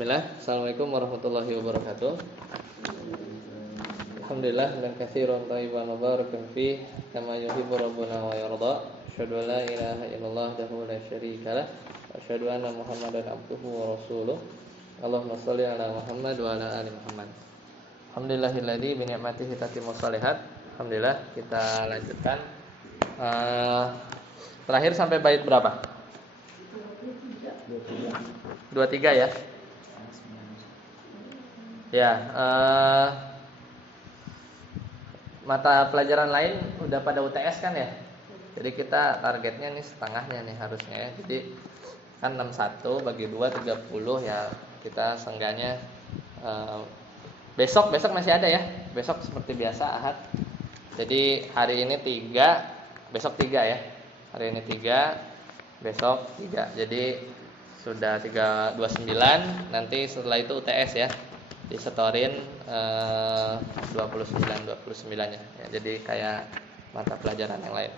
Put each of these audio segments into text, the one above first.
Bismillah. Assalamualaikum warahmatullahi wabarakatuh. Alhamdulillah dan katsiran thayyiban mubarakan fi kama yuhibbu rabbuna wa yarda. Asyhadu an la ilaha illallah wahdahu la syarika lah wa asyhadu anna Muhammadan abduhu wa rasuluh. Allahumma shalli ala Muhammad wa ala ali Muhammad. Alhamdulillahilladzi bi ni'matihi tatimmu shalihat. Alhamdulillah, kita lanjutkan. Terakhir sampai bait berapa? 23 ya. Ya, mata pelajaran lain udah pada UTS kan ya. Jadi kita targetnya nih setengahnya nih harusnya ya. Jadi kan 61 bagi 2 30 ya. Kita seenggaknya besok masih ada ya. Besok seperti biasa Ahad. Jadi hari ini 3, besok 3 ya. Hari ini 3, besok 3. Jadi sudah 329, nanti setelah itu UTS ya. Disetorin 29-29-nya ya, jadi kayak mata pelajaran yang lain.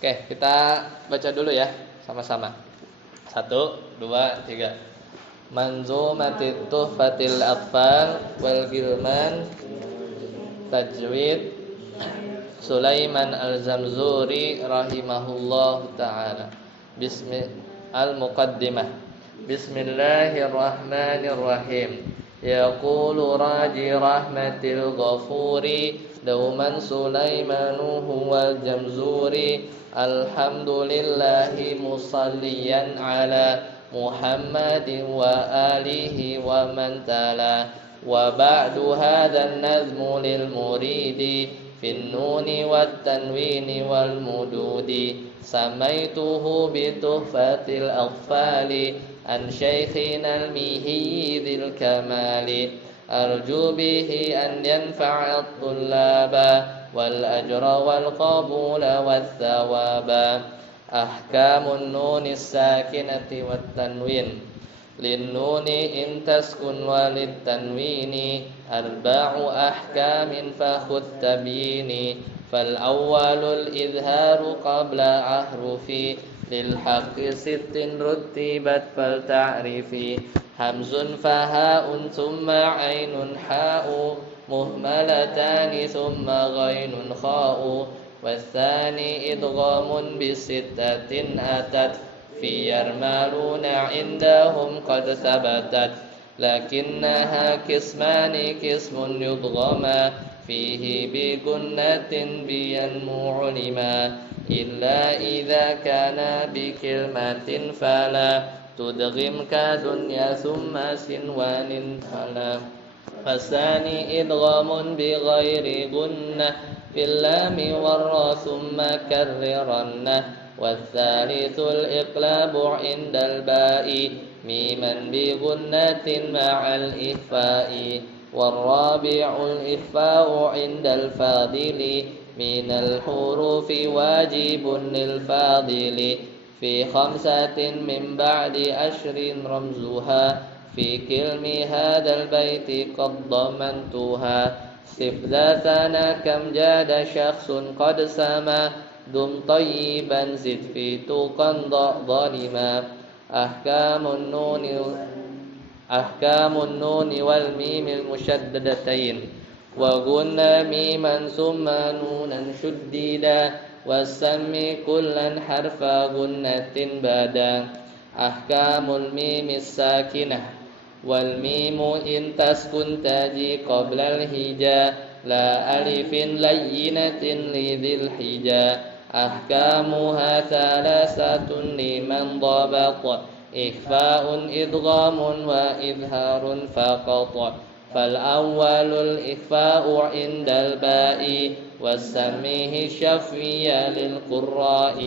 Oke, kita baca dulu ya sama-sama. 1, 2, 3. Manzumatit Tuhfatil Atfal wal Gilman Tajwid Sulaiman Al-Zamzuri rahimahullahu ta'ala. Al-Muqaddimah. Bismillahirrahmanirrahim. يقول راجي رحمة الغفور دوما سليمان هو الجمزور الحمد لله مصليا على محمد وآله ومن تلا وبعد هذا النظم للمريد في النون والتنوين والمدود سميته بتحفة الأطفال عن شيخنا المهي ذي الكمال أرجو به أن ينفع الطلاب والأجر والقبول والثواب أحكام النون الساكنة والتنوين للنون إن تسكن وللتنوين 4 أحكام فخذ تبيين فالأول الإظهار قبل أحرف للحق 6 رتبت فلتعرفي همز فهاء ثم عين حاء مهملتان ثم غين خاء والثاني إدغام ب6 أتت في يرملون عندهم قد ثبتت لكنها قسمان قسم يضغما فيه بكنة بينمو علما إلا إذا كان بكلمة فلا تدغم كدنيا ثم سنوان تلا فالثاني إدغام بغير غنة في اللام والراء ثم كررنه والثالث الإقلاب عند الباء ميما بغنة مع الإخفاء والرابع الإخفاء عند الفاضل من الحروف واجب للفاضل في 5 من بعد 10 رمزها في كلم هذا البيت قد ضمنتها صف ذاتنا كم جاد شخص قد سما دم طيبا زد في توقا ظالما أحكام النون والميم المشددتين وغنى ميما ثم نونا شديدا وسمي كلا حرف غنة بادا أحكام الميم الساكنة والميم إن تسكن تجي قبل الهجاء لا ألف لينة لذي الحجاء أحكامها 3 لمن ضبط إخفاء إدغام وإظهار فقط فالأول الإخفاء عند الباء وسميه الشفوي للقراء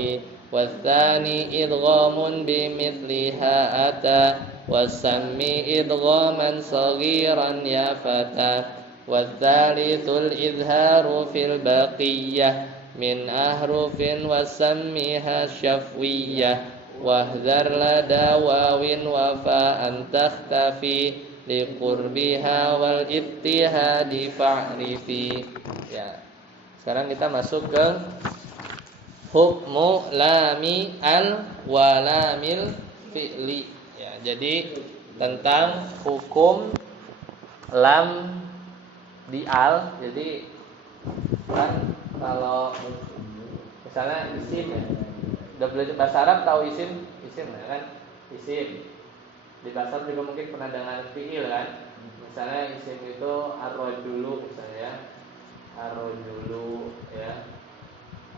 والثاني إدغام بمثلها أتى وسمي إدغاما صغيرا يا فتى والثالث الإظهار في البقية من أحرف وسميها الشفوية واحذر لدى واو وفاء تختفي liqurbiha wal ittihadi fa'rifi. Ya. Sekarang kita masuk ke hukmu lami al walamil fi'li. Ya, jadi tentang hukum lam di al. Jadi kan kalau misalnya isim ya, udah belajar bahasa Arab tahu isim ya kan, isim di bahasa Arab juga mungkin pernah dengan fiil kan. Misalnya isim itu ar-rajulu misalnya ya, ar-rajulu ya,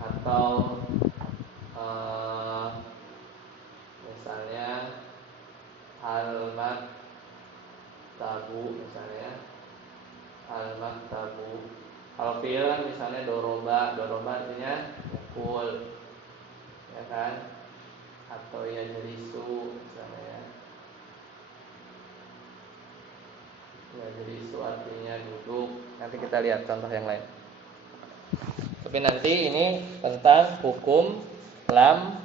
atau misalnya al-maktabu misalnya ya, al-maktabu. Kalau fiil kan misalnya doroba artinya mukul ya kan, atau ya jelisu misalnya ya, jelisu artinya duduk. Nanti kita lihat contoh yang lain. Tapi nanti ini tentang hukum lam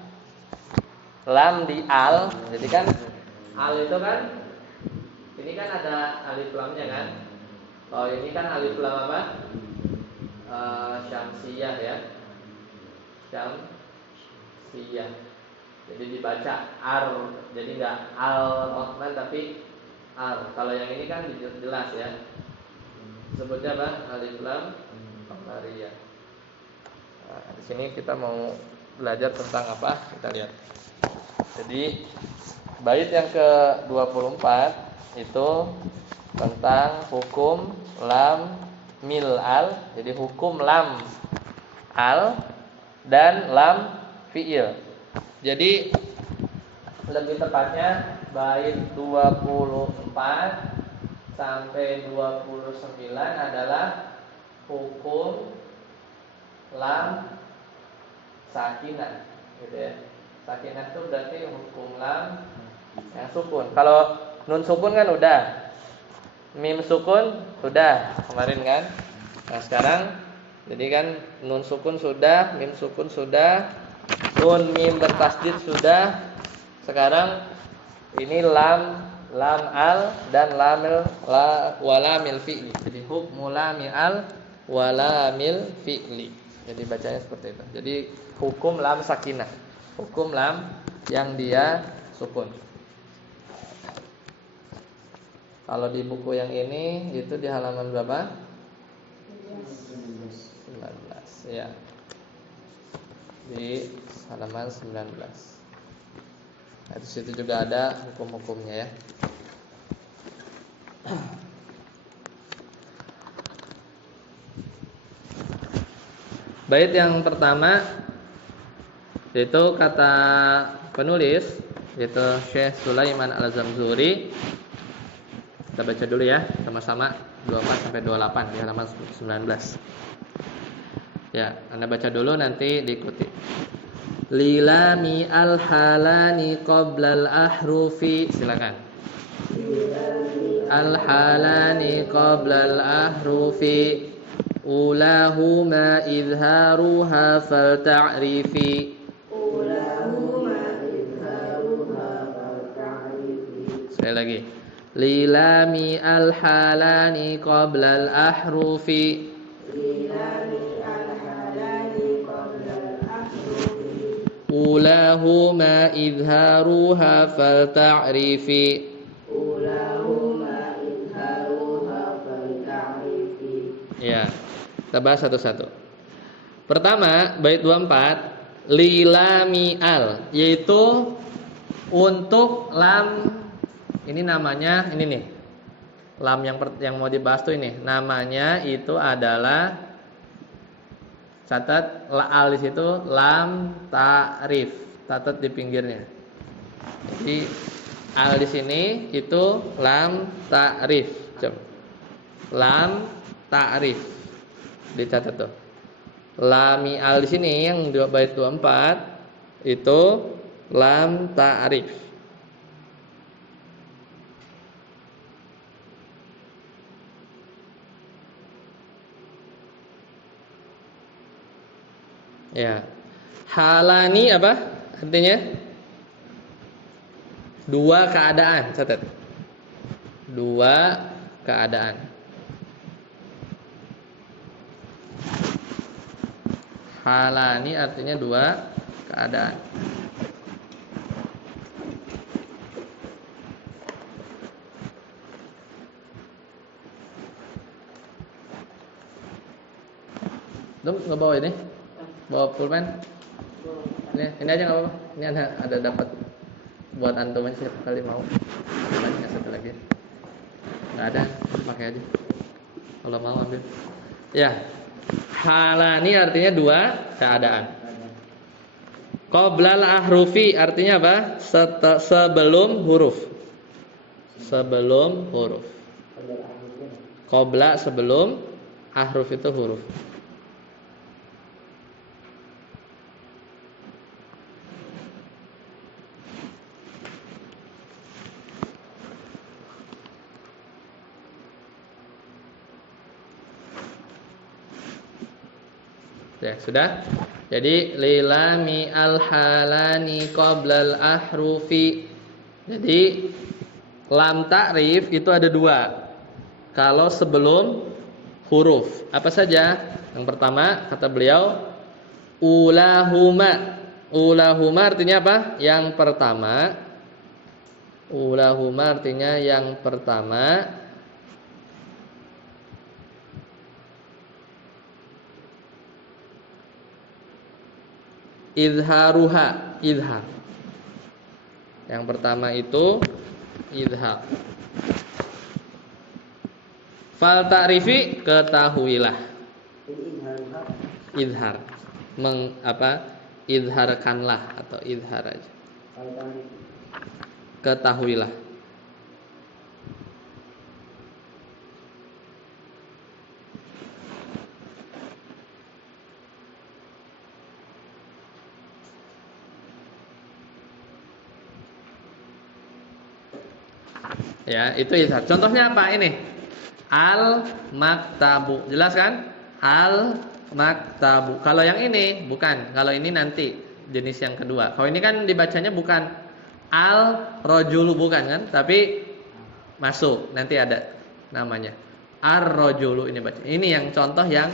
di al. Jadi kan al itu kan, ini kan ada alif lamnya kan. Oh ini kan alif lam apa? Syamsiyah ya, syamsiyah. Jadi dibaca ar, jadi nggak al-Rahman tapi ar. Kalau yang ini kan jelas ya, sebutnya apa? Alif lam qamariyah. Nah, di sini kita mau belajar tentang apa? Kita lihat. Jadi bait yang ke-24 itu tentang hukum lam mil al. Jadi hukum lam al dan lam fiil. Jadi lebih tepatnya bait 24 sampai 29 adalah hukum lam sakinah gitu ya. Sakinah itu berarti hukum lam yang sukun. Kalau nun sukun kan udah, mim sukun sudah kemarin kan. Nah sekarang jadi kan nun sukun sudah, mim sukun sudah, nun mim bertasdid sudah. Sekarang ini lam al dan lamil walamil fi'li. Jadi hukmu lamil al walamil fi'li. Jadi bacanya seperti itu. Jadi hukum lam sakinah, hukum lam yang dia sukun. Kalau di buku yang ini itu di halaman berapa? 19 ya. Di halaman 19. Nah, di situ juga ada hukum-hukumnya ya. Bait yang pertama yaitu kata penulis, yaitu Syekh Sulaiman Al-Zamzuri. Kita baca dulu ya sama-sama 24 sampai 28 di halaman 19. Ya, Anda baca dulu nanti diikuti. Lilami al-halani qabla al-ahrufi. Silakan. Al-halani qabla al-ahrufi. Ulahuma izharuha fal ta'rifi. Sekali lagi. Lilami al-halani qabla al-ahrufi. Ulahuma izharuha fal ta'rifi. Ya, kita bahas satu-satu. Pertama, bait 24, lilami al, yaitu untuk lam. Ini namanya, ini nih. Lam yang mau dibahas tuh ini. Namanya itu adalah, catat al di situ lam ta'rif. Catat di pinggirnya. Jadi al di sini itu lam ta'rif. Coba. Lam ta'rif. Dicatat tuh. Lami al di sini yang bait 24 itu lam ta'rif. Ya. Halani apa artinya? Dua keadaan, catat. Dua keadaan. Halani artinya dua keadaan. Lu nggak bawa ini? Bawa pulpen? Ini aja nggak apa-apa. Ini ada dapat buat antum aja siapa kali mau. Banyak satu lagi. Nggak ada, pakai aja. Kalau mau ambil. Ya. Halani artinya dua keadaan. Qoblal ahrufi artinya apa? Sebelum huruf. Sebelum huruf. Qobla sebelum, ahruf itu huruf. Ya, sudah. Jadi lilami al-halani qoblal ahrufi. Jadi lam ta'rif itu ada dua. Kalau sebelum huruf, apa saja? Yang pertama kata beliau ulahuma. Ulahuma artinya apa? Yang pertama. Ulahuma artinya yang pertama. Izharuha, izhar. Yang pertama itu izhar. Fal ta'rifi, ketahuilah. Izhar. Izharkanlah atau izhar aja. Ketahuilah. Ya, itu izhar. Contohnya apa ini? Al-maktabu. Jelas kan? Al-maktabu. Kalau yang ini bukan. Kalau ini nanti jenis yang kedua. Kalau ini kan dibacanya bukan al-rajulu, bukan kan? Tapi masuk. Nanti ada namanya. Ar-rajulu ini baca. Ini yang contoh yang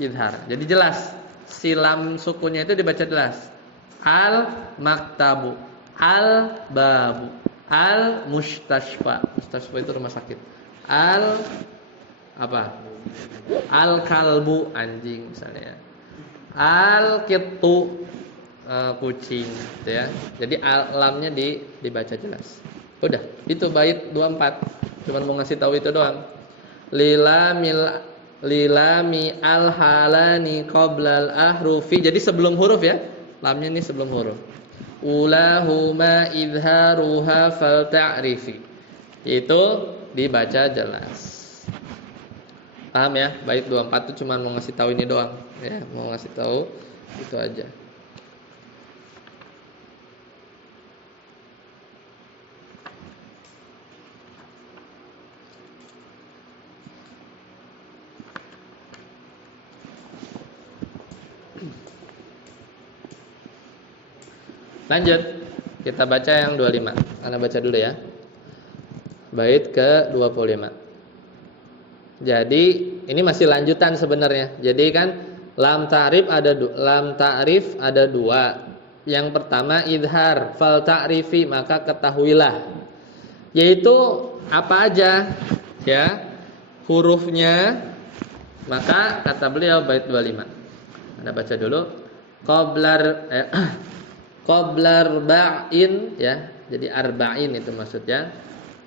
izhar. Jadi jelas. Silam sukunnya itu dibaca jelas. Al-maktabu, al-babu, al-mustashfa. Mustashfa itu rumah sakit. Al-kalbu, anjing misalnya. Al-kittu, kucing gitu ya. Jadi lamnya dibaca jelas. Udah, itu bait 24. Cuman mau ngasih tahu itu doang. Lilami al-halani qoblal ahrufi. Jadi sebelum huruf ya. Lamnya ini sebelum huruf. Ulahuma idharuha fal ta'rifi. Itu dibaca jelas. Paham ya? Bait 24 itu cuma mau ngasih tahu ini doang ya, mau ngasih tahu itu aja. Lanjut, kita baca yang 25. Ana baca dulu ya. Bait ke-25. Jadi ini masih lanjutan sebenarnya. Jadi kan lam ta'rif ada dua. Yang pertama izhar, fal ta'rifi, maka ketahuilah. Yaitu apa aja ya hurufnya. Maka kata beliau bait 25. Anda baca dulu. Qoblar ba'in ya. Jadi arba'in itu maksudnya.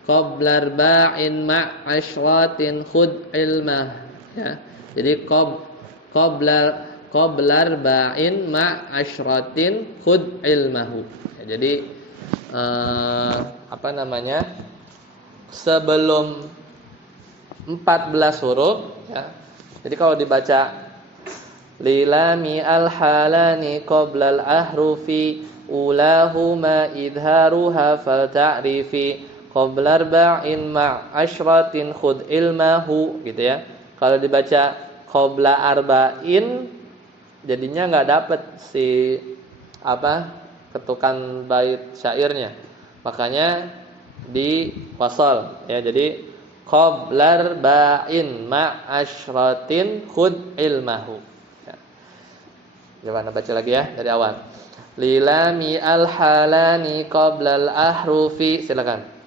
Qoblar ba'in ma'asyratin khud ilmah ya. Jadi qoblar ba'in ma'asyratin khud ilmahu ya, jadi sebelum 14 huruf ya. Jadi kalau dibaca lilami al-halani qoblal ahrufi ulahuma idharuha fal ta'rifi qoblar ba'in ma'asyratin khud ilmahu gitu ya. Kalau dibaca qobla arba'in jadinya enggak dapat si ketukan bait syairnya. Makanya di wasal ya. Jadi qoblar ba'in ma'asyratin khud ilmahu ya. Coba baca lagi ya dari awal. Lilami al-halani qoblal ahrufi, silakan.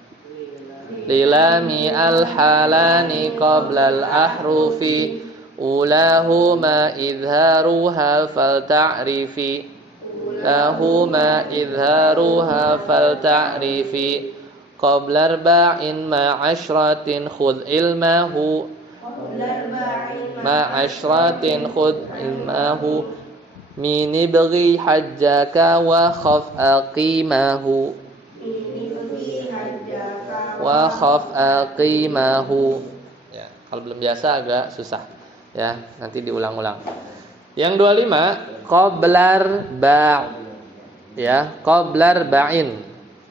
Lilami al-halani qoblal ahrufi ulahuma idharuha falta'rifi lahuma idharuha falta'rifi qabla arba'in ma'ashratin khudh ilmahu ma'ashratin khudh ilmahu min ibghi hajjaka wa khaf aqimahu wa khaf aqimahu. Ya, kalau belum biasa agak susah. Ya, nanti diulang-ulang. Yang 25 qablar ba'. Ya, qablar ba'in.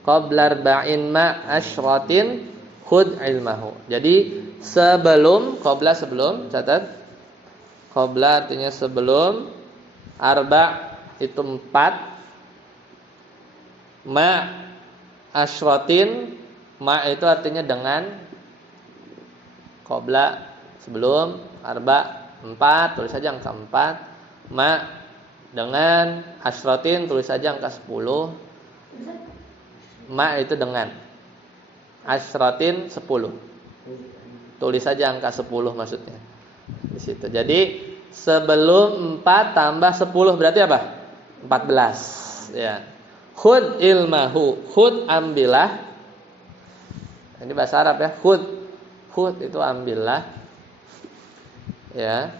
Qablar ba'in ma asyratin khud ilmahu. Jadi sebelum qabla sebelum, catat. Qabla artinya sebelum, arba itu 4. Ma asyratin, ma itu artinya dengan, qabla sebelum, arba 4, tulis saja angka 4. Ma dengan, asyratin tulis saja angka 10. Ma itu dengan, asyratin 10. Tulis saja angka 10 maksudnya di situ. Jadi sebelum 4 tambah 10 berarti apa? 14. Ya. Khud ilmahu, khud ambillah. Ini bahasa Arab ya. Khud, khud itu ambillah. Ya.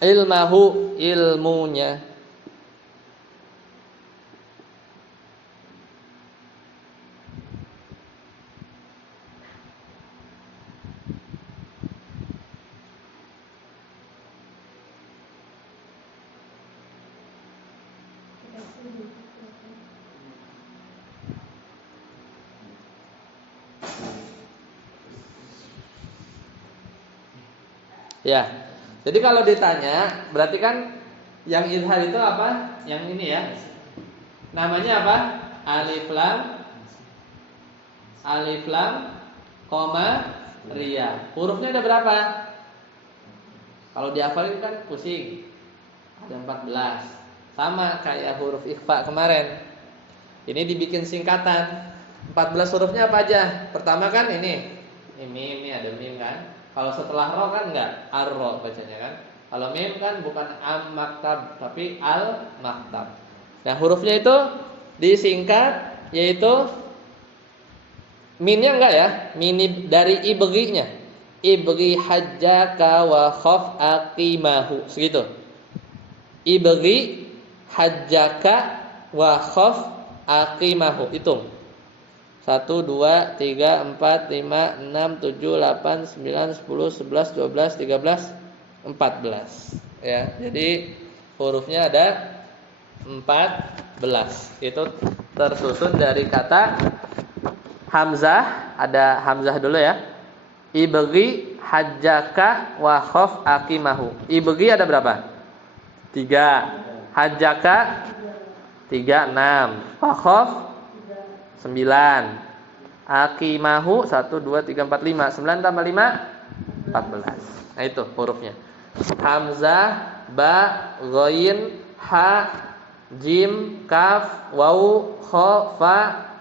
Ilmahu, ilmunya. Ya. Jadi kalau ditanya, berarti kan yang izhar itu apa? Yang ini ya. Namanya apa? Alif lam, koma, ria. Hurufnya ada berapa? Kalau dihafalin kan pusing. Ada 14. Sama kayak huruf ikhfa kemarin. Ini dibikin singkatan. 14 hurufnya apa aja? Pertama kan ini mim, ini ada mim kan? Kalau setelah ro kan enggak, ar-ro bacanya kan. Kalau mim kan bukan am-maktab tapi al-maktab. Nah, hurufnya itu disingkat yaitu minnya enggak ya? Mini dari ibghi-nya. Ibghi hajjaka wa khaf aqimahu. Segitu. Ibghi hajjaka wa khaf aqimahu. Hitung. 1, 2, 3, 4, 5, 6, 7, 8, 9, 10, 11, 12, 13, 14. Ya, jadi hurufnya ada 14. Itu tersusun dari kata hamzah. Ada hamzah dulu ya. Ibghi hajjaka wa khaf aqimahu. Ibghi ada berapa? 3. Hajjaka 3, 6. Wa khaf 9. Aqimahu 1, 2, 3, 4, 5. 9 tambah 5 14. Nah itu hurufnya. Hamzah, ba, ghain, ha, jim, kaf, waw, kha, fa,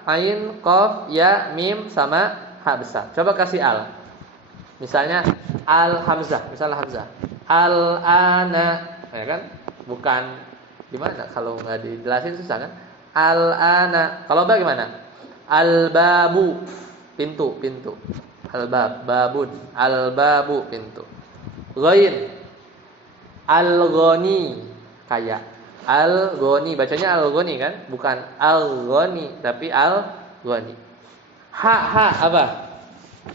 ain, qaf, ya, mim sama ha besar. Coba kasih al. Misalnya al hamzah, misalnya hamzah. Al ana, ya kan? Bukan gimana kalau enggak dijelasin susah kan? Al ana. Kalau ba gimana? Al-babu, pintu. Al-bab, babun. Al-babu, pintu. Ghain. Al-ghani, kaya. Al-ghani, bacanya al-ghani kan? Bukan al-ghani, tapi al-ghani. Ha, apa?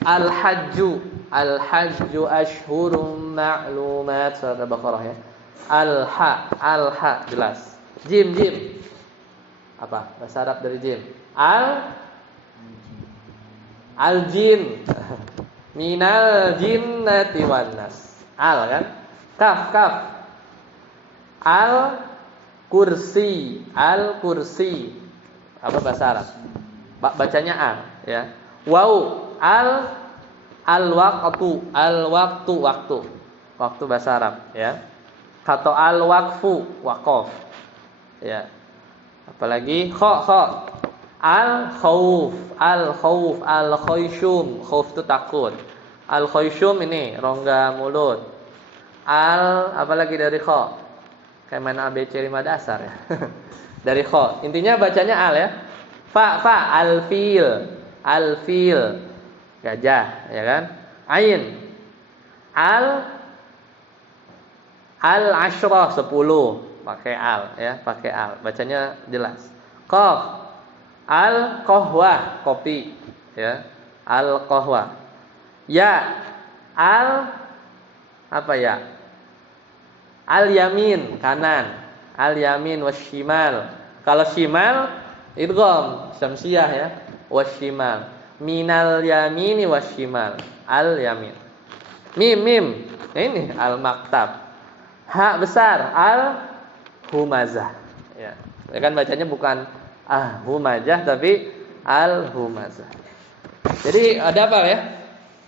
Al-hajju. Al-hajju ashhurum ma'lumat. Surat Al-Baqarah ya. Al-ha, jelas. Jim. Apa? Bahasa Arab dari jim. Al-jin. Minal jinnati wan nas. Al kan? Kaf. Al-kursi. Apa bahasa Arab? Bacanya a ya. Waw. Al-waqtu. Waktu bahasa Arab ya. Atau al-waqfu, waqaf. Ya. Apalagi kha. Al-khawf, al-khayshum. Khauf itu takut. Al-khayshum ini rongga mulut. apalagi dari kho. Kayak main ABC 5 dasar ya. Dari kho. Intinya bacanya al ya. Fa al-fil. Gajah, ya kan? Ain al-ashrah 10. Pakai al ya, pakai al. Bacanya jelas. Qaf al-qahwah, kopi ya. Al-qahwah. Ya al apa ya? Al-yamin, kanan. Al-yamin wasyimal. Kalau shimal idgham syamsiyah ya. Wasyimal. Minal yamini wasyimal. Al-yamin. Mim. Ini al-maktab. Ha besar al-humazah. Ya. Ya kan bacanya bukan humazah tapi al-humazah. Jadi ada apa ya?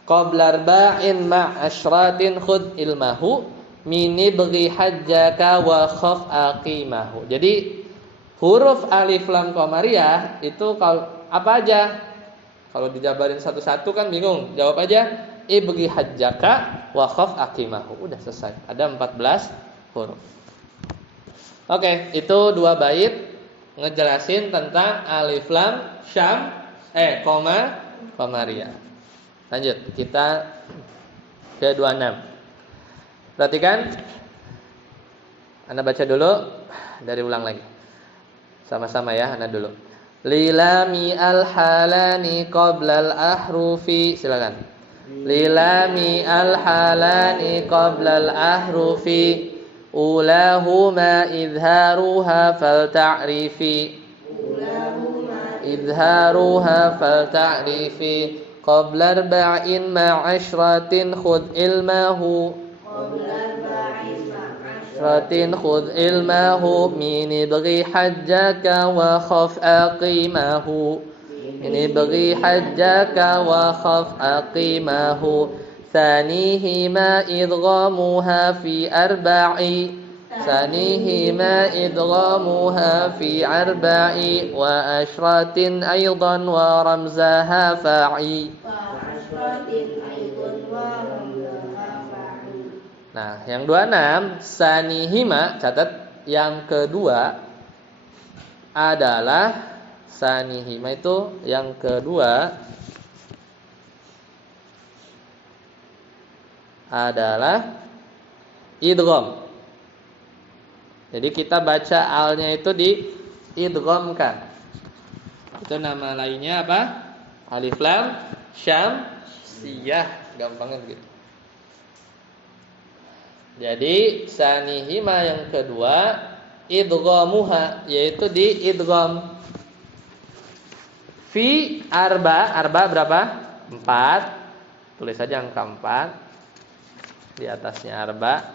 Qablar ba'in ma'asyratin khud ilmahu mini bagi hajjaka wa khaf aqimahu. Jadi huruf alif lam qamariyah itu kalau apa aja? Kalau dijabarin satu-satu kan bingung. Jawab aja ibghi hajjaka wa khaf aqimahu. Udah selesai. Ada 14 huruf. Oke, itu 2 bait ngejelasin tentang alif lam syam qamariyah. Lanjut, kita ke 26. Perhatikan. Anda baca dulu, dari ulang lagi. Sama-sama ya, Anda dulu. Lilami al-halani qabla al-ahrufi. Silakan. Lilami al-halani qabla al-ahrufi. Ulahuma idharuha fal ta'rifi. Idharuha fal ta'rifi. Qabla arba'in ma'ashratin khudh ilmahu. Ratin khudh ilmahu min ibghi hajjaka wa khaf aqimahu. Min ibghi hajjaka wa khaf aqimahu. Thanihima idghamuha fi arba'i. Thanihima idghamuha fi arba'i wa ashratin aydan wa ramzaha fa'i. Nah, yang 26 sanihima, catat yang kedua adalah sanihima itu yang kedua adalah idgham. Jadi kita baca alnya itu di idghamkan. Itu nama lainnya apa? Alif lam syamsiyah, gampangnya begitu. Jadi sanihima yang kedua idghamuha, yaitu di idgham fi arba berapa? 4. Tulis saja angka 4 di atasnya arba.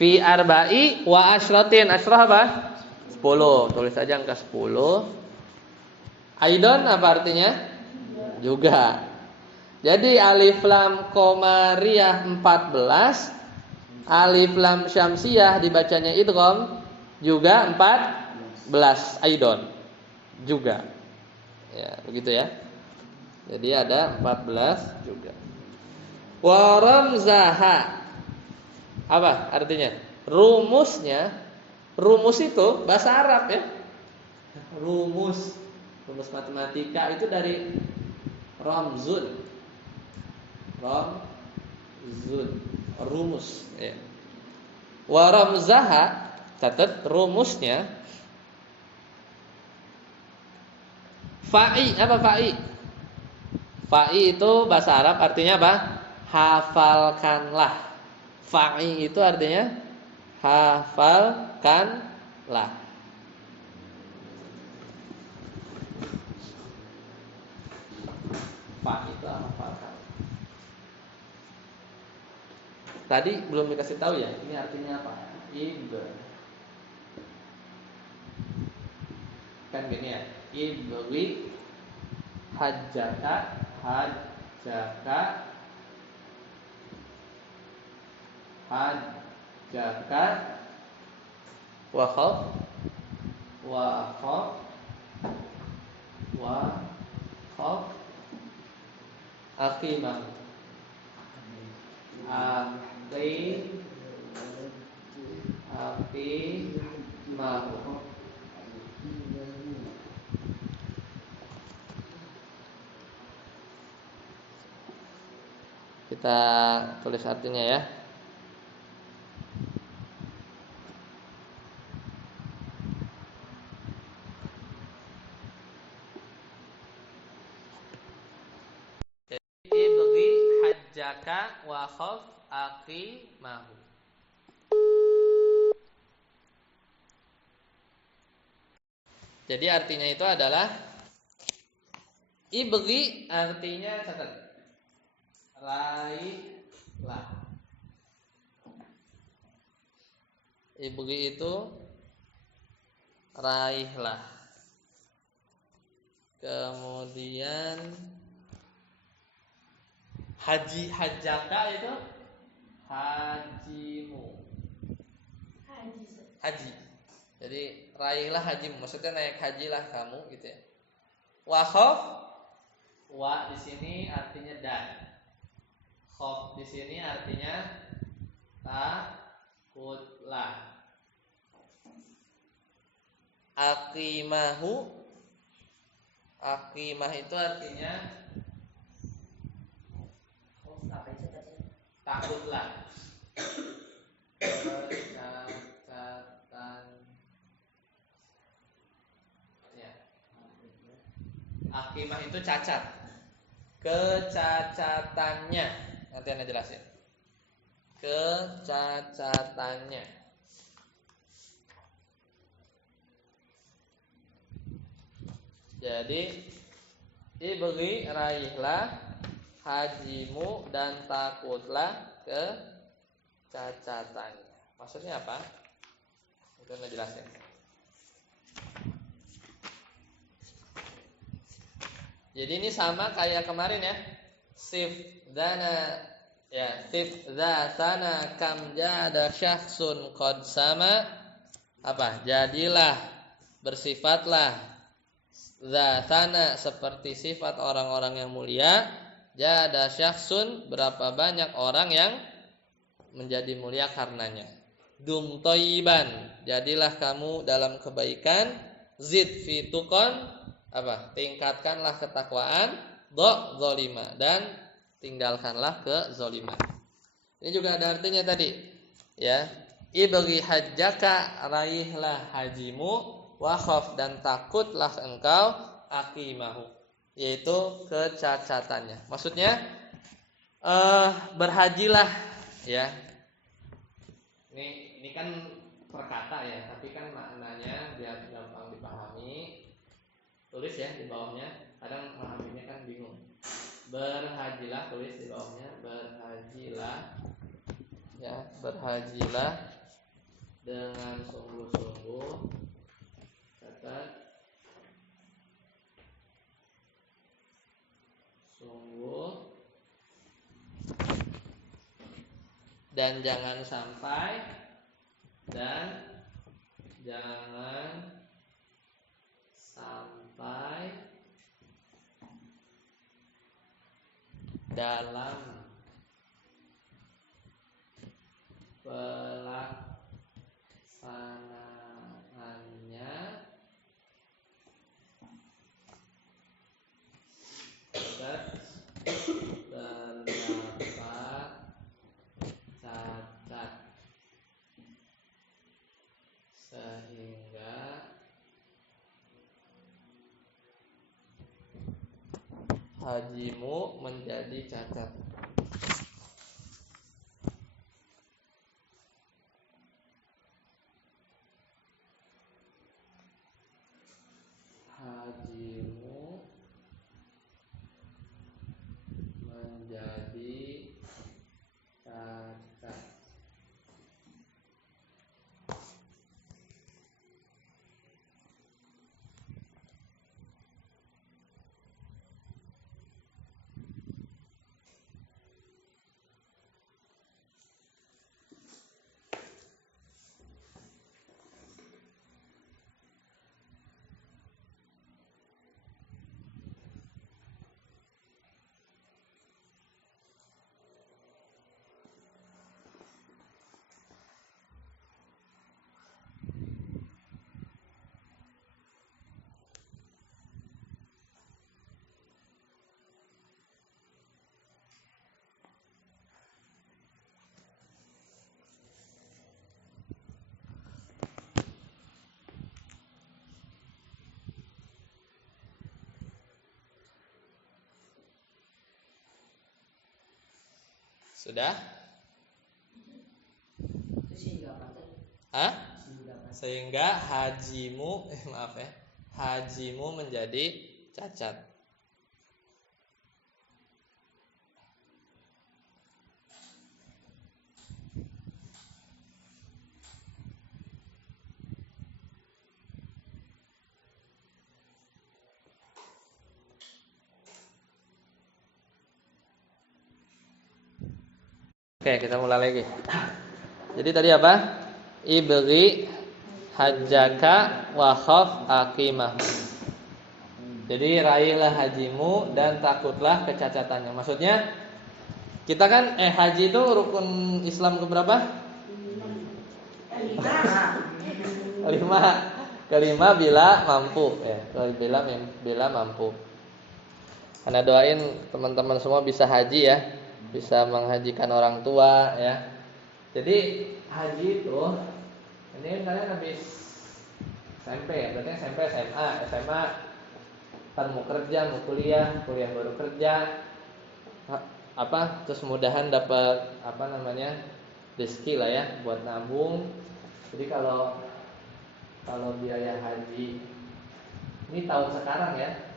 Fi arba'i wa asyratin. Asyrah apa? 10. Tulis saja angka 10. Aidon apa artinya? Juga. Jadi alif lam qamariyah 14, alif lam syamsiyah dibacanya idgham juga 14 aidon juga. Ya, begitu ya. Jadi ada 14 juga. Wa ramzaha. Apa artinya? Rumusnya, rumus itu bahasa Arab ya. Rumus matematika itu dari ramzun. Rumus ya. Wa ramzaha, catat rumusnya fa'i. Apa fa'i? Fa'i itu bahasa Arab artinya apa? Hafalkanlah. Fa'i itu artinya hafalkanlah. Fa'i itu hafalkan. Tadi belum dikasih tahu ya, ini artinya apa? Kan gini ya, ibghi hajjaka wa khaf aqimah. Aki Aki Mahu. Kita tulis artinya ya. Ibghi hajjaka wa khaf aki mahu. Jadi artinya itu adalah ibghi artinya catat. Raihlah. Ibghi itu raihlah. Kemudian hajjaka itu hajimu. Haji. Jadi raihlah hajimu, maksudnya naik hajilah kamu gitu ya. Wa khaf, wa di sini artinya dan. Khaf di sini artinya takutlah. Aqimahu, aqimah itu artinya takutlah. Kecacatan. Ya. Aqimah itu cacat. Kecacatannya. Nanti Anda jelasin. Kecacatannya. Jadi ibghi raihlah hajimu dan takutlah kecacatannya. Maksudnya apa? Itu Anda jelasin. Jadi ini sama kayak kemarin ya. Sif dana ya, sif dzatana kam jada syakhsun qad sama apa? Jadilah, bersifatlah dzatana seperti sifat orang-orang yang mulia. Jada syakhsun, berapa banyak orang yang menjadi mulia karenanya. Dum thayyiban, jadilah kamu dalam kebaikan. Zid fi tuqan, apa? Tingkatkanlah ketakwaan. Dzalima, dan tinggalkanlah kezaliman. Ini juga ada artinya tadi, ya. Ibghi hajjaka, raihlah hajimu, wa khaf, dan takutlah engkau aqimahu, yaitu kecacatannya. Maksudnya berhajilah, ya. Ini kan perkata ya, tapi kan maknanya biar gampang dipahami. Tulis ya di bawahnya. Kadang memahaminya kan bingung. Berhajilah, tulis di bawahnya. Berhajilah, ya, berhajilah dengan sungguh-sungguh. Catat. Sungguh. Dan jangan sampai dalam pelaksanaannya terdapat cacat, sehingga hajimu menjadi cacat. Hajimu menjadi cacat. Sudah? Hah? Sehingga hajimu maaf ya, hajimu menjadi cacat. Oke, kita mulai lagi. Jadi tadi apa? Ibri hajjaka wa khaf aqimah. Jadi raihlah hajimu dan takutlah kecacatannya. Maksudnya kita kan haji itu rukun Islam keberapa? 5. Kelima bila mampu ya. Bila mampu. Karena doain teman-teman semua bisa haji ya. Bisa menghajikan orang tua ya. Jadi haji itu ini kalian habis SMP ya, berarti SMP, SMA kan mau kerja, mau kuliah baru kerja terus mudahan dapat rezeki lah ya buat nabung. Jadi kalau biaya haji ini tahun sekarang ya,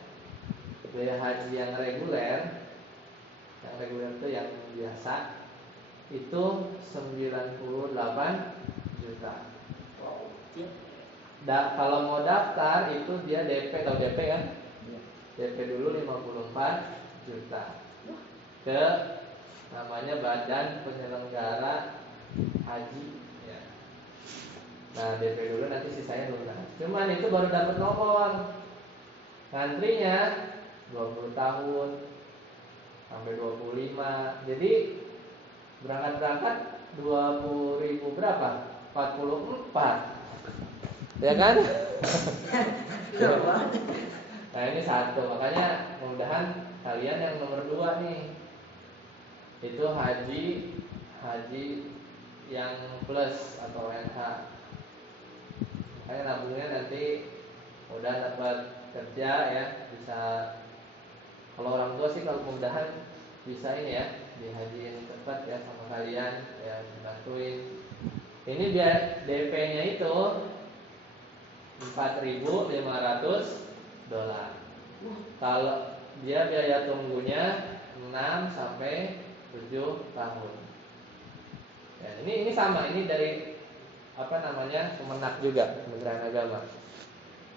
biaya haji yang reguler itu yang biasa itu 98 juta. Wow. Kalau mau daftar itu dia DP, tahu DP kan? DP dulu 54 juta ke namanya Badan Penyelenggara Haji ya. Nah DP dulu, nanti sisanya lunas. Cuman itu baru dapat nomor, ngantrinya 20 tahun sampai 25. Jadi berangkat 20.000 berapa? 44. Ya kan? Nah ini satu, makanya mudah-mudahan kalian yang nomor 2 nih itu haji yang plus atau NH. Makanya nabungnya nanti udah dapat kerja ya, bisa. Kalau orang tua sih kalau mudahan bisa ini ya, dihajiin cepat ya sama kalian ya, dibantuin. Ini biar DP-nya itu $4.500. Kalau dia biaya tunggunya 6 sampai 7 tahun. Ya, ini sama, ini dari Kemenak juga, Kementerian Agama.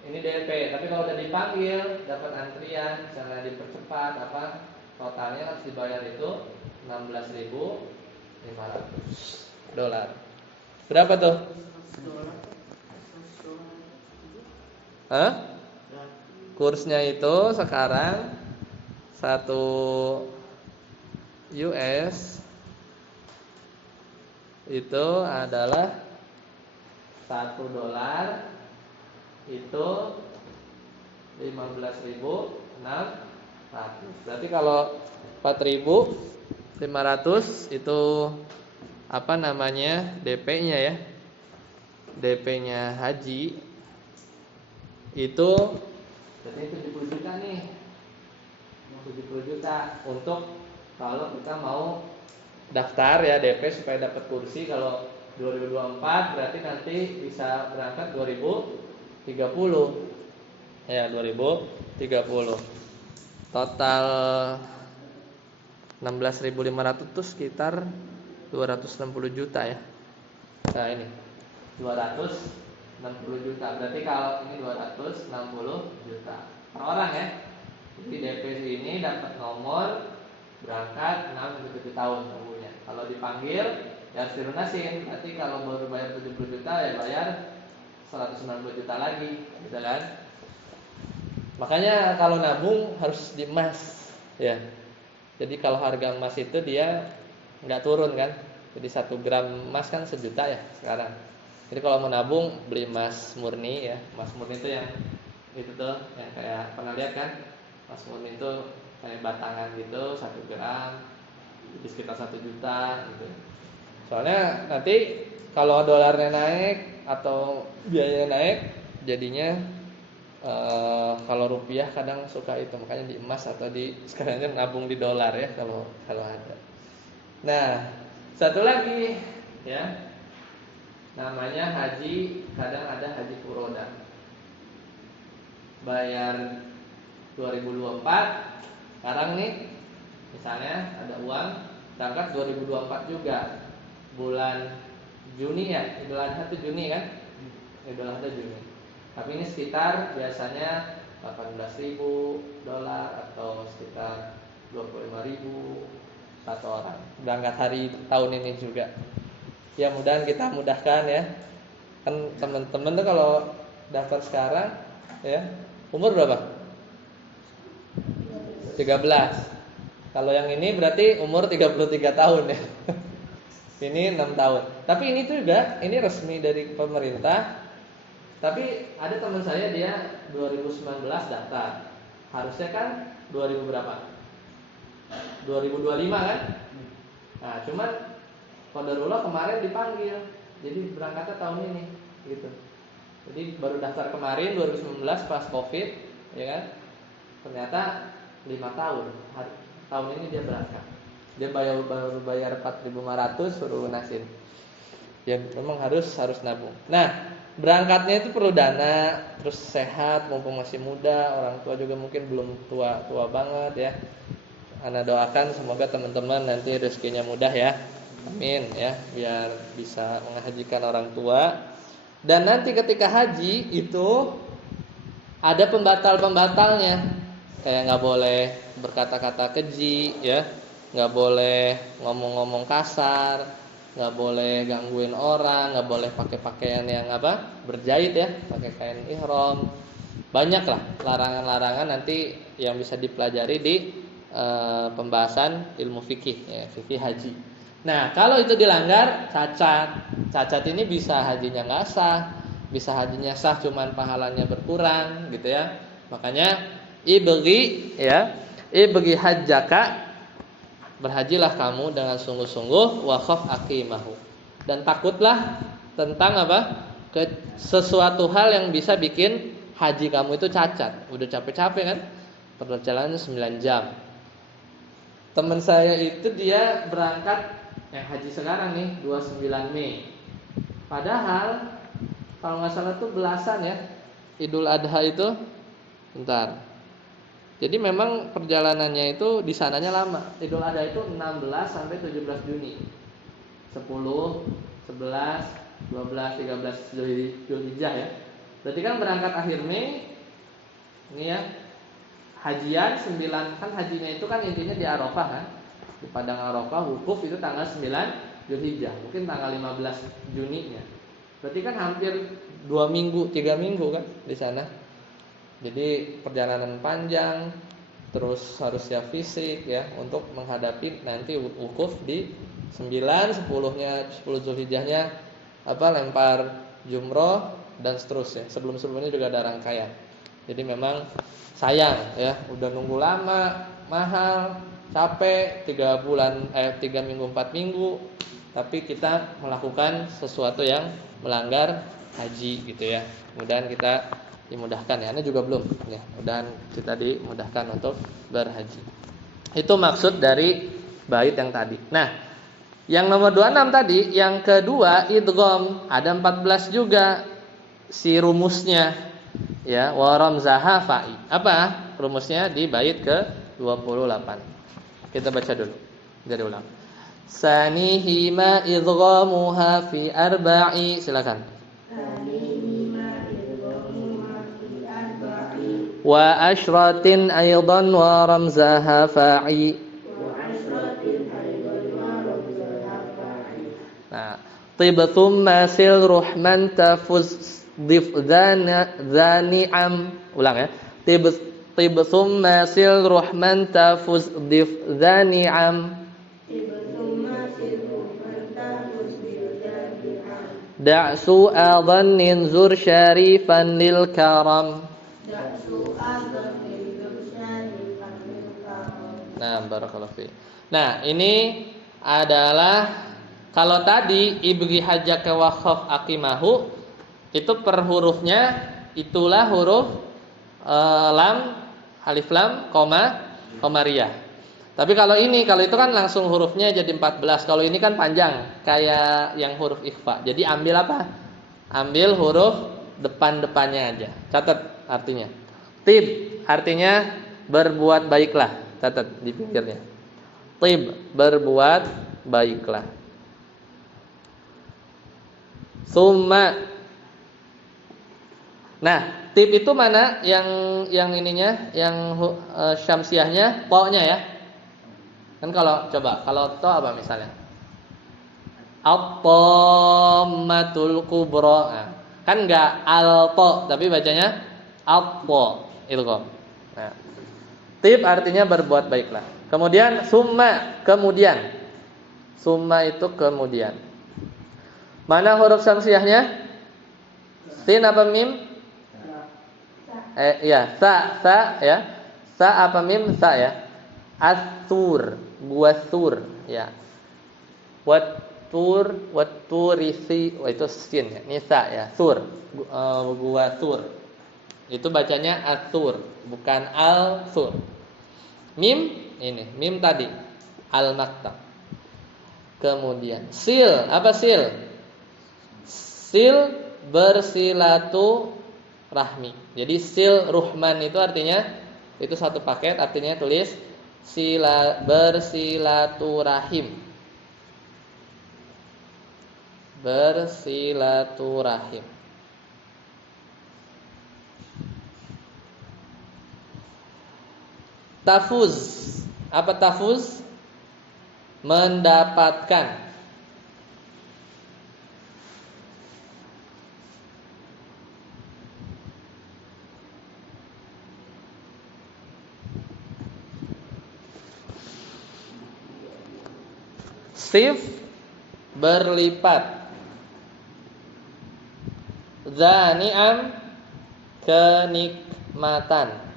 Ini DP, tapi kalau udah dipanggil dapat antrian, misalnya dipercepat totalnya harus dibayar itu $16.500. Berapa tuh? Kursnya itu sekarang 1 US itu adalah $1 itu 15.600. Berarti kalau 4.500 itu DP-nya ya. DP-nya haji itu berarti 70 juta nih. 70 juta untuk kalau kita mau daftar ya DP supaya dapat kursi. Kalau 2024 berarti nanti bisa berangkat 2030. Ya, 2030. Total 16.500 itu sekitar 260 juta ya. Nah, ini 260 juta. Berarti kalau ini 260 juta per orang ya. Jadi DP ini dapat nomor berangkat 6-7 tahun tunggunya. Kalau dipanggil ya harus dilunasin. Nanti kalau baru bayar 70 juta ya bayar 190 juta lagi, gitu kan? Makanya kalau nabung harus di emas, ya. Jadi kalau harga emas itu dia nggak turun kan? Jadi 1 gram emas kan 1 juta ya sekarang. Jadi kalau mau nabung beli emas murni ya. Emas murni itu yang itu tuh yang kayak pernah lihat kan? Emas murni itu kayak batangan gitu 1 gram, jadi sekitar 1 juta gitu. Soalnya nanti kalau dolarnya naik atau biayanya naik, jadinya kalau rupiah kadang suka itu, makanya di emas atau di sekarang nabung di dolar ya kalau ada. Nah, satu lagi ya, namanya haji, kadang ada haji furoda. Bayar 2024, sekarang nih misalnya ada uang berangkat 2024 juga bulan Juni ya, Idul Adha itu Juni kan? Idul Adha Juni. Tapi ini sekitar biasanya $18.000 atau sekitar 25.000 satu orang berangkat hari tahun ini juga. Ya mudahan kita mudahkan ya. Kan teman-teman tuh kalau daftar sekarang ya, umur berapa? 13. Kalau yang ini berarti umur 33 tahun ya. Ini 6 tahun. Tapi ini tuh juga ini resmi dari pemerintah. Tapi ada teman saya dia 2019 daftar. Harusnya kan 2000 berapa? 2025 kan? Nah, cuman qadarullah kemarin dipanggil. Jadi berangkatnya tahun ini gitu. Jadi baru daftar kemarin 2019 pas Covid, ya kan? Ternyata 5 tahun. Tahun ini dia berangkat. Dia baru bayar 4.500 suruh lunasin. Ya memang harus nabung. Nah, berangkatnya itu perlu dana, terus sehat, mumpung masih muda, orang tua juga mungkin belum tua banget ya. Ana doakan semoga teman-teman nanti rezekinya mudah ya. Amin ya, biar bisa menghajikan orang tua. Dan nanti ketika haji itu ada pembatalnya. Kayak nggak boleh berkata-kata keji ya, nggak boleh ngomong-ngomong kasar, nggak boleh gangguin orang, nggak boleh pakai pakaian yang berjahit ya, pakai kain ihram. Banyak lah larangan-larangan nanti yang bisa dipelajari di pembahasan ilmu fikih ya, fikih haji. Nah kalau itu dilanggar, cacat ini bisa hajinya nggak sah, bisa hajinya sah cuman pahalanya berkurang gitu ya. Makanya ibghi hajjaka, berhajilah kamu dengan sungguh-sungguh, wa khaf aqimahu, dan takutlah tentang sesuatu hal yang bisa bikin haji kamu itu cacat. Udah capek-capek kan, perjalanan 9 jam. Teman saya itu dia berangkat yang haji sekarang nih 29 Mei. Padahal kalau nggak salah tuh belasan ya, Idul Adha itu bentar. Jadi memang perjalanannya itu di sananya lama. Idul Adha itu 16 sampai 17 Juni. 10, 11, 12, 13 Zulhijjah ya. Berarti kan berangkat akhir Mei. Ini ya. Hajian 9, kan hajinya itu kan intinya di Arafah kan. Di Padang Arafah, wukuf itu tanggal 9 Zulhijjah. Mungkin tanggal 15 Juninya. Berarti kan hampir 2 minggu, 3 minggu kan di sana. Jadi perjalanan panjang, terus harus siap fisik ya untuk menghadapi nanti wukuf di 9, 10-nya 10 Zulhijjahnya lempar jumroh dan seterusnya. Sebelum-sebelumnya juga ada rangkaian. Jadi memang sayang ya, udah nunggu lama, mahal, capek 3 minggu 4 minggu, tapi kita melakukan sesuatu yang melanggar haji gitu ya. Mudah-mudahan kita dimudahkan ya. Ini juga belum ya. Mudah-mudahan kita dimudahkan untuk berhaji. Itu maksud dari bait yang tadi. Nah, yang nomor 26 tadi, yang kedua idgham, ada 14 juga si rumusnya ya, wa ramzaha fa'i. Apa rumusnya di bait ke-28? Kita baca dulu dari ulang. Sanihima idghamuha fi arba'i. Silakan. Wa asyratin aidan wa ramzaha fa'i. Nah, tib thumma sil ruhman tafuz dif dhani'am. Ulang ya. Tib thumma sil ruhman tafuz dif dhani'am. Da' su'a dhannin zur syarifan lil karam. Nah, barakallahu fi. Nah, ini adalah kalau tadi ibghi hajjaka wa khaf aqimahu, itu per hurufnya itulah huruf lam, alif lam, koma, komariyah. Tapi kalau itu kan langsung hurufnya jadi 14. Kalau ini kan panjang, kayak yang huruf ikhfa. Jadi ambil apa? Ambil huruf depan-depannya aja. Catat artinya. Tib artinya berbuat baiklah. Catat di pinggirnya. Tib berbuat baiklah. Summa. Nah, tib itu mana yang ininya, yang syamsiahnya, to-nya ya. Kan kalau to apa misalnya? At-tammatul kubra. Nah, kan enggak al-to tapi bacanya at-to. Itu kok. Nah, tib artinya berbuat baiklah. Kemudian summa, kemudian. Summa itu kemudian. Mana huruf syamsiahnya? Sin apa mim? Ya, sa ya. Sa apa mim? Sa ya. As-sur. Guasur ya. Waturisi, itu sin ya. Nisa ya. Sur. Guasur. Itu bacanya asur, bukan al-sur. Mim ini, mim tadi al-maktab. Kemudian sil, apa sil? Sil bersilatu rahmi. Jadi sil ruhman itu artinya itu satu paket, artinya tulis bersilaturahim. Bersilaturahim. Tafuz. Apa tafuz? Mendapatkan. Sif berlipat. Zani'am kenikmatan.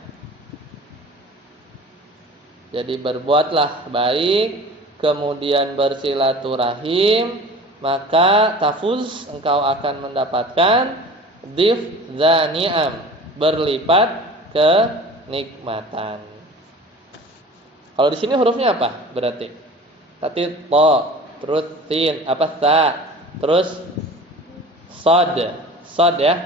Jadi berbuatlah baik, kemudian bersilaturahim, maka tafuz engkau akan mendapatkan dif zani'am berlipat kenikmatan. Kalau di sini hurufnya apa? Berarti tadi to, terus sin, apa sa, terus sod ya.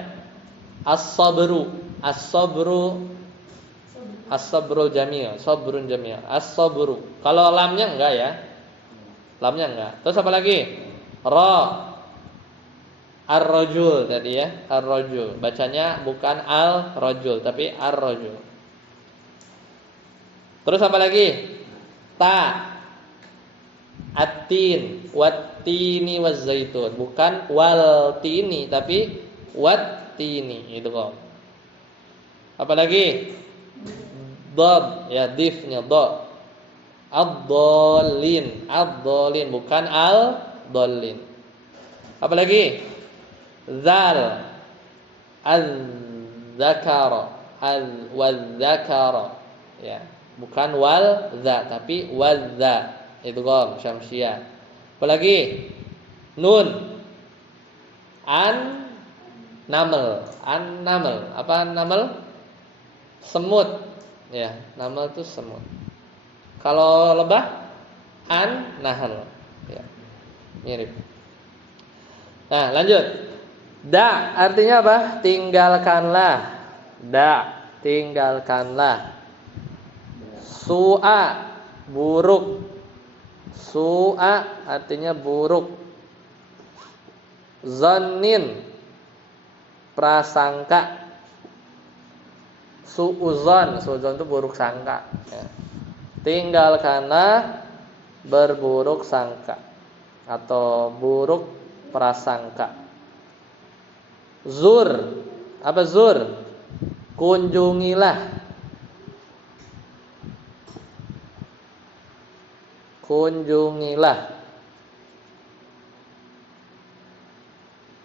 As-sabru jamil, sabrun jamil. As-sabru. Kalau lamnya enggak ya. Lamnya enggak. Terus apa lagi? Ra. Ar-rajul tadi ya, ar-rajul. Bacanya bukan al-rajul tapi ar-rajul. Terus apa lagi? Ta. At-tin, wat-tini waz-zaitun. Bukan wal-tini tapi wat-tini. Itu kok. Apa lagi? Dad, ya difnya dad. Ad-dallin bukan al-dallin. Apa lagi? Zal, az-zakara, waz-zakara. Ya, bukan wal za tapi waz-za. Itu gom syamsiah. Apa lagi? Nun. Naml. Apa naml? Semut. Ya, naml itu semut. Kalau lebah? Nahl. Ya. Mirip. Nah, lanjut. Da artinya apa? Tinggalkanlah. Tinggalkanlah. Su'a buruk. Su'a artinya buruk. Zannin prasangka. Su'uzon itu buruk sangka ya. Tinggalkanlah berburuk sangka atau buruk prasangka. Zur. Apa zur? Kunjungilah.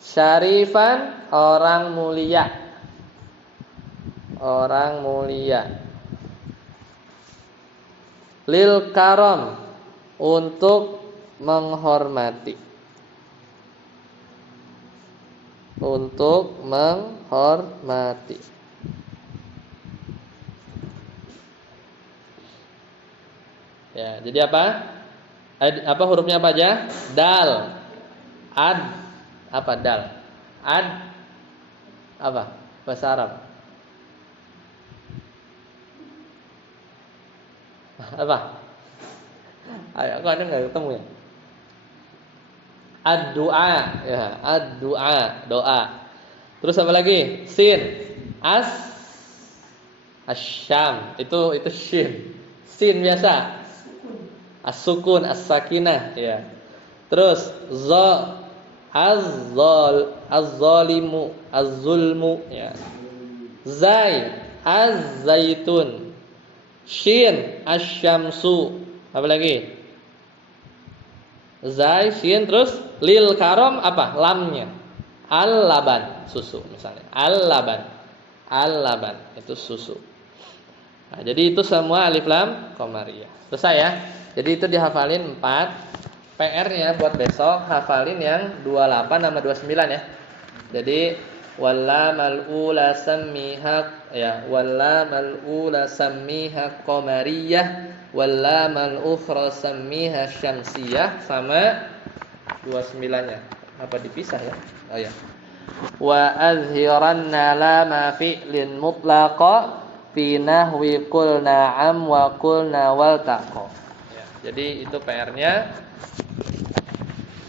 Syarifan orang mulia. Lil karam untuk menghormati. Ya, jadi apa? Apa hurufnya apa aja? Dal. Ad. Apa dal? Ad. Apa? Bahasa Arab. Apa? Ayo, kok ada nggak ketemu ya? Ad-du'a, ya, ad-du'a, doa. Terus apa lagi? Sin. As. Asyam. Itu shin. Sin biasa. As-sukun, as-sakinah, ya. Terus za, az-zalimu, az-zulmu, ya. Zai, az-zaitun. Shin, asy-syamsu. Apa lagi? Zai, shin, terus lil karom apa? Lamnya. Al-laban, susu misalnya. Al-laban. Al-laban itu susu. Nah, jadi itu semua alif lam qamariyah. Selesai ya. Jadi itu dihafalin 4. PR-nya buat besok hafalin yang 28 sama 29 ya. Jadi wallamal ula sammiha, ya, wallamal ula sammiha qamariyah, wallamal ukhra sammiha syamsiyah, sama 29-nya. Apa dipisah ya? Oh ya. Wa azhiranna lama fi'lin mutlaqa fi nahwi qul na'am wa qul wal taqa. Ya, jadi itu PR-nya.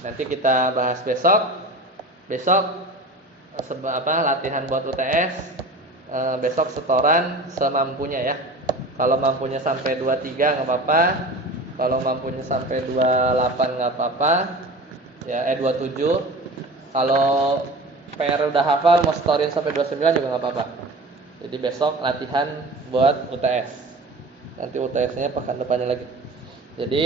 Nanti kita bahas besok. Besok latihan buat UTS. Besok setoran semampunya ya. Kalau mampunya sampai 23 enggak apa-apa. Kalau mampunya sampai 28 enggak apa-apa. Ya, 27. Kalau PR udah hafal mau setorin sampai 29 juga enggak apa-apa. Jadi besok latihan buat UTS. Nanti UTS-nya pekan depannya lagi. Jadi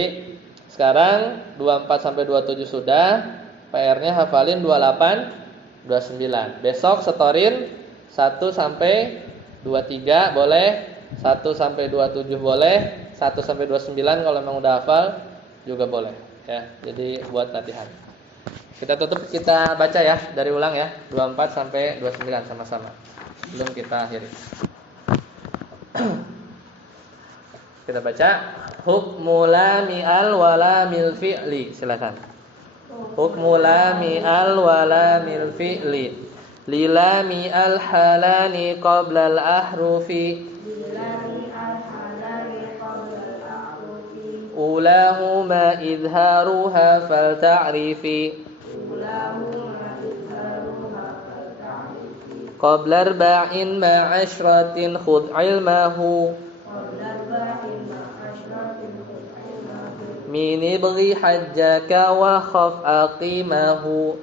sekarang 24 sampai 27 sudah, PR-nya hafalin 28, 29. Besok setorin 1 sampai 23 boleh, 1 sampai 27 boleh, 1 sampai 29 kalau memang udah hafal juga boleh ya. Jadi buat latihan. Kita tutup, kita baca ya, dari ulang ya, 24 sampai 29 sama-sama. Belum kita akhiri. Kita baca hukmu lami al walamil fi'li. Silakan. Hukmu lami al walamil fi'li. Lilami al halani qabla al ahrufi. Ulahuma idharuha fal ta'rifi. Qabla arba'in ma'ashratin khudh ilmahu. Min ibghi hajjaka wa khaf aqimahu.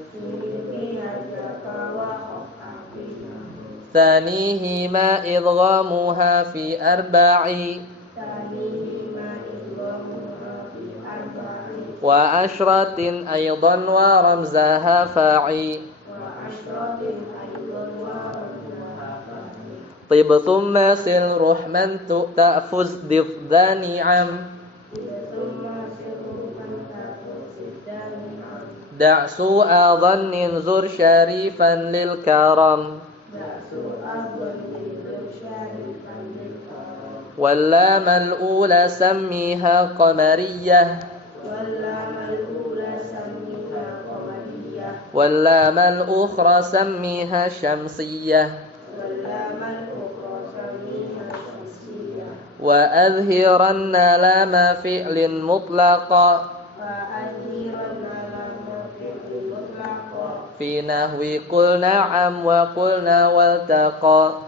Thanihima idghamuha fi arba'i. Wa ashratin aydan wa ramzaha fa'i. Tib thumma sil ruhman ta'fuz difdani am. Da' su'a dhannin zur syarifan lil karam. Wallam al-ula sammiha qamariyah. Wallam al-ukhra sammiha syamsiyah. Wa adhiranna lama fi'lin mutlaqa. Fi nahwi qul na'am wa qulna wal taqa.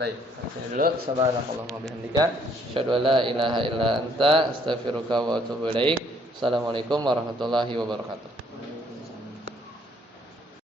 Baik, sampai dulu. Subhanakallahumma wa bihamdika, asyhadu an la ilaha illa anta, astaghfiruka wa atubu ilaik. Assalamualaikum warahmatullahi wabarakatuh.